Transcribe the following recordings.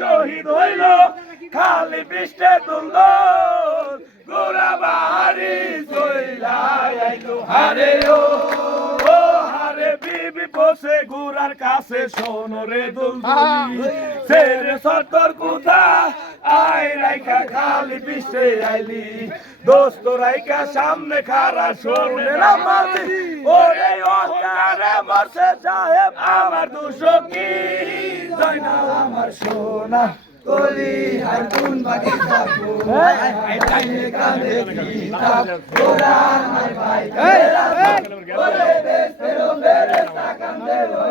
শহীদ হইল খালি বৃষ্টি তুলল গোরা বাহারি হারে ও বিবি বসে গুরার কাছে শোনো রে দুলদুলি। সেরে সত্তর কুথা আই রাইকা খালি বৃষ্টি আইলি। দোস্ত রাইকা সামনে খারা শোনে রামাজি ওরে অকারে মরছে সাহেব আমার দুশো কি জয়নাল আমার সোনা কলি আর কোন বাগিচা ফুল আই কানে কানে কিতাব কোরআন আর ভাই কান্দে রাসূল ওরে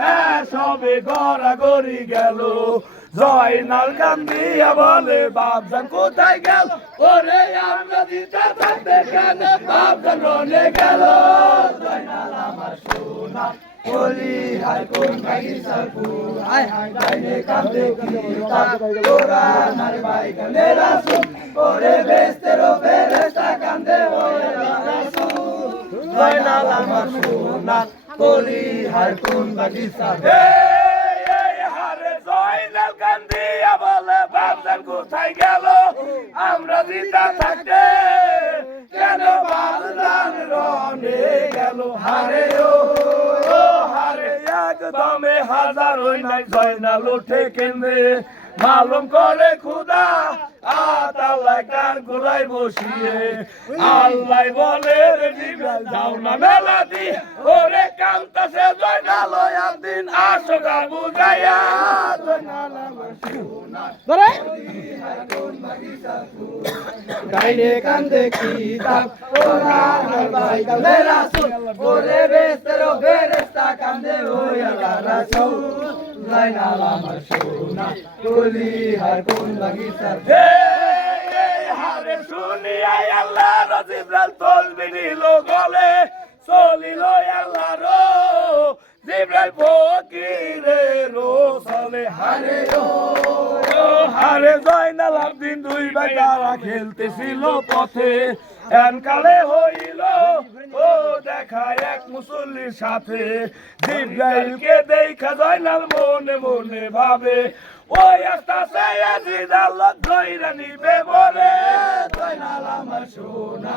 হ্যাঁ সবে গড়া গড়ি গেল। জয় নাল কান্দিয়া বলে, বাপজান কোথায় গেল? ওরে আমরা দিতে থাকতে কেন? বাপজান রনে গেল। জয় নাল আমার সোনা আই হাই কানে কান্দে জয়নাল আর কোন বাগিচা কোথায় গেল? আমরা দিতে থাকতে কেন বাপজান রনে গেল? হারে ও হারে একদমে হাজার হই নাই জয়নাল উঠে কেন্দ্রে। মালুম করে খুদা আতাল্লাহ কার গোড়ায় বসিয়ে। আল্লাহ বলে রে যাও না মেলা দি ওরে কান্তাসে জয়নাল একদিন আসো গা বুঝাইয়া ধরে গাইনে কান্দে কিতাব কোরআন আর ভাই কান্দে রাসূল। ওরে বেস্তের ফেরেশতা কান্দে আল্লাহ রাসূল। জয়নাল আমার সোনা কোন বাগিচা এই, এই হারে শুনিয়াই আল্লাহ জিব্রাইল তলবি নিল গলে চলিল আল্লাহ রো জিব্রাইল ফকিরে রো চলে হারে হারে জয়নাল আবদিন দুই ভাই তারা খেলতেছিল পথে। এনকালে হইল ও দেখা এক মুসল্লির সাথে। জিব্রাইলকে দেখা জয়নাল মনে মনে ভাবে ওই আস্তাসে আজিদ আল্লাহ ধইরা নিবে বলে জয়নাল আমার সোনা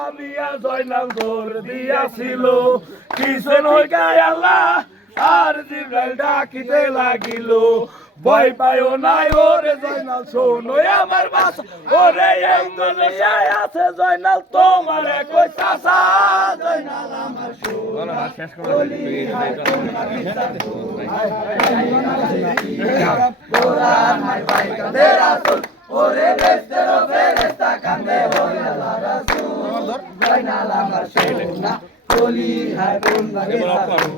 ভাবিয়া জয়নাল দৌড় দিয়াছিল। কিসেন হই গায় আল্লাহ আর জিব্রাইল ডাকিতে লাগিল। ভয় পাইও নাই ওরে জয়নাল শোনো আমার বাস। ওরে ইন্দোনেশিয়ায় আছে জয়নাল তোমার কই চাচা জয়নাল আমার ওরে বেস্তের ফেরেশতা কান্দে ওই আল্লাহ রাসূল জয়নাল